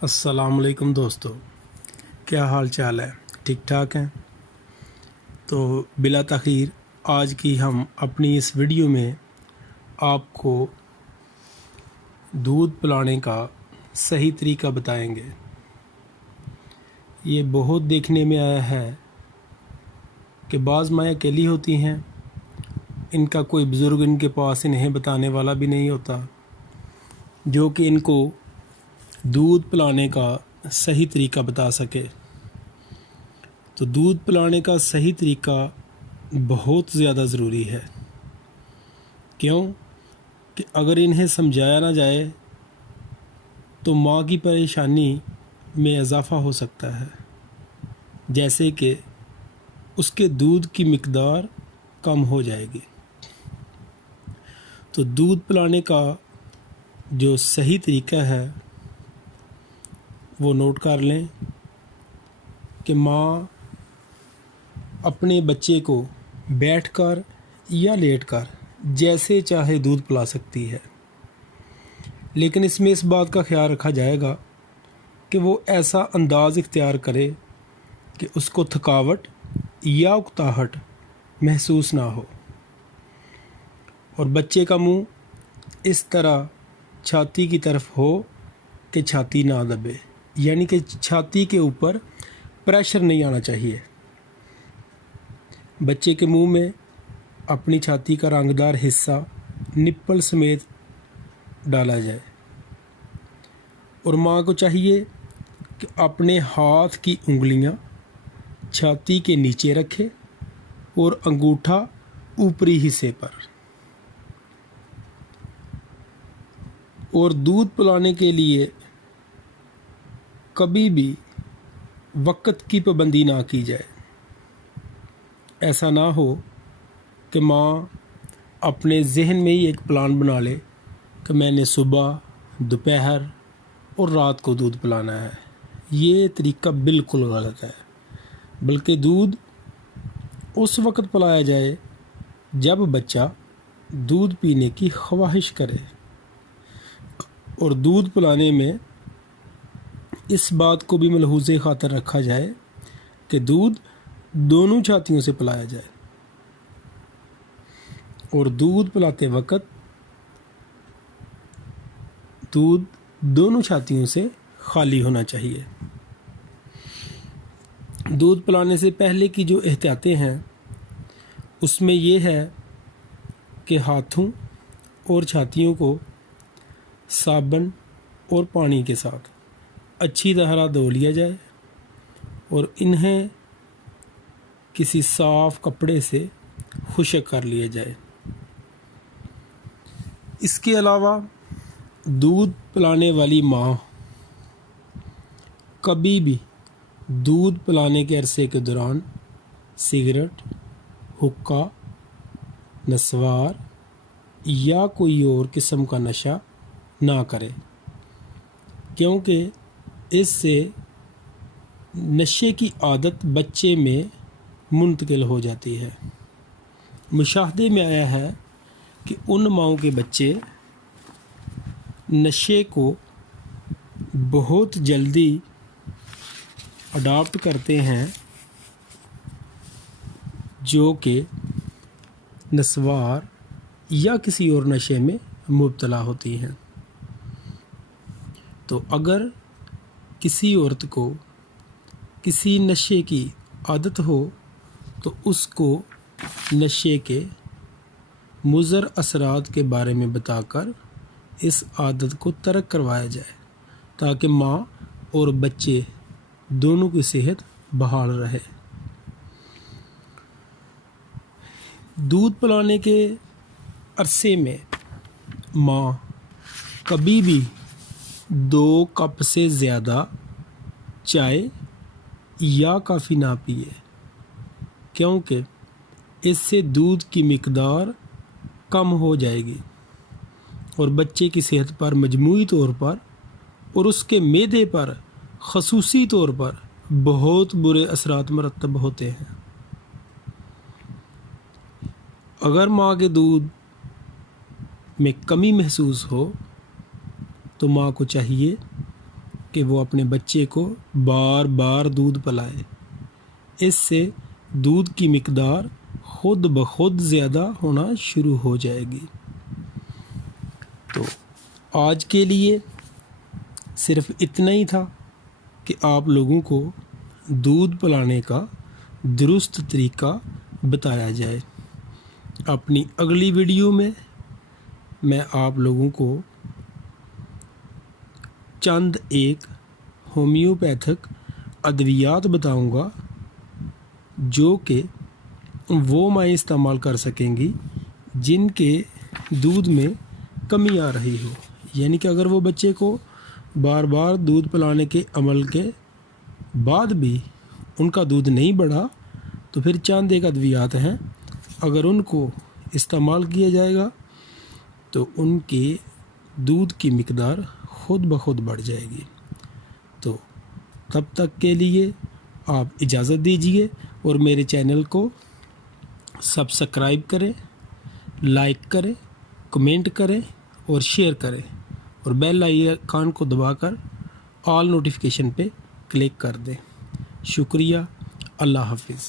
अस्सलामुअलैकुम दोस्तों, क्या हाल चाल है? ठीक ठाक हैं? तो बिला तख़ीर आज की हम अपनी इस वीडियो में आपको दूध पिलाने का सही तरीका बताएंगे। ये बहुत देखने में आया है कि बाज़ माएँ अकेली होती हैं, इनका कोई बुज़ुर्ग इनके पास इन्हें बताने वाला भी नहीं होता जो कि इनको दूध पिलाने का सही तरीका बता सके। तो दूध पिलाने का सही तरीका बहुत ज़्यादा ज़रूरी है। क्यों कि अगर इन्हें समझाया ना जाए तो माँ की परेशानी में इजाफ़ा हो सकता है, जैसे कि उसके दूध की मिक़दार कम हो जाएगी। तो दूध पिलाने का जो सही तरीका है वो नोट कर लें कि माँ अपने बच्चे को बैठकर या लेटकर जैसे चाहे दूध पिला सकती है, लेकिन इसमें इस बात का ख्याल रखा जाएगा कि वो ऐसा अंदाज़ इख्तियार करे कि उसको थकावट या उकताहट महसूस ना हो और बच्चे का मुंह इस तरह छाती की तरफ हो कि छाती ना दबे, यानी कि छाती के ऊपर प्रेशर नहीं आना चाहिए। बच्चे के मुंह में अपनी छाती का रंगदार हिस्सा निप्पल समेत डाला जाए और माँ को चाहिए कि अपने हाथ की उंगलियां छाती के नीचे रखे और अंगूठा ऊपरी हिस्से पर। और दूध पिलाने के लिए कभी भी वक्त की पाबंदी ना की जाए। ऐसा ना हो कि माँ अपने जहन में ही एक प्लान बना ले कि मैंने सुबह, दोपहर और रात को दूध पिलाना है। ये तरीका बिल्कुल गलत है। बल्कि दूध उस वक्त पिलाया जाए जब बच्चा दूध पीने की ख्वाहिश करे। और दूध पिलाने में इस बात को भी मलहूज़े ख़ातर रखा जाए कि दूध दोनों छातियों से पिलाया जाए और दूध पिलाते वक्त दूध दोनों छातियों से खाली होना चाहिए। दूध पिलाने से पहले की जो एहतियातें हैं उसमें ये है कि हाथों और छातियों को साबुन और पानी के साथ अच्छी तरह धो लिया जाए और इन्हें किसी साफ़ कपड़े से खुश्क कर लिया जाए। इसके अलावा दूध पिलाने वाली माँ कभी भी दूध पिलाने के अरसे के दौरान सिगरेट, हुक्का, नस्वार या कोई और किस्म का नशा ना करे, क्योंकि इससे नशे की आदत बच्चे में मुंतकिल हो जाती है। मुशाहदे में आया है कि उन माँओं के बच्चे नशे को बहुत जल्दी अडॉप्ट करते हैं जो कि नस्वार या किसी और नशे में मुब्तला होती हैं। तो अगर किसी औरत को किसी नशे की आदत हो तो उसको नशे के मुज़र असरात के बारे में बताकर इस आदत को तर्क करवाया जाए ताकि माँ और बच्चे दोनों की सेहत बहाल रहे। दूध पिलाने के अरसे में माँ कभी भी 2 कप से ज़्यादा चाय या कॉफ़ी ना पिए, क्योंकि इससे दूध की मिक़दार कम हो जाएगी और बच्चे की सेहत पर मजमूई तौर पर और उसके मैदे पर ख़ुसूसी तौर पर बहुत बुरे असरात मरतब होते हैं। अगर माँ के दूध में कमी महसूस हो तो माँ को चाहिए कि वो अपने बच्चे को बार बार दूध पिलाए। इससे दूध की मिकदार खुद ब खुद ज़्यादा होना शुरू हो जाएगी। तो आज के लिए सिर्फ इतना ही था कि आप लोगों को दूध पिलाने का दुरुस्त तरीका बताया जाए। अपनी अगली वीडियो में मैं आप लोगों को चंद एक होम्योपैथिक अद्वियात बताऊंगा जो कि वो माएँ इस्तेमाल कर सकेंगी जिनके दूध में कमी आ रही हो। यानी कि अगर वो बच्चे को बार बार दूध पिलाने के अमल के बाद भी उनका दूध नहीं बढ़ा तो फिर चंद एक अद्वियात हैं, अगर उनको इस्तेमाल किया जाएगा तो उनके दूध की मिकदार खुद ब खुद बढ़ जाएगी। तो तब तक के लिए आप इजाज़त दीजिए और मेरे चैनल को सब्सक्राइब करें, लाइक करें, कमेंट करें और शेयर करें और बेल आइकन को दबाकर ऑल नोटिफिकेशन पे क्लिक कर दें। शुक्रिया। अल्लाह हाफिज़।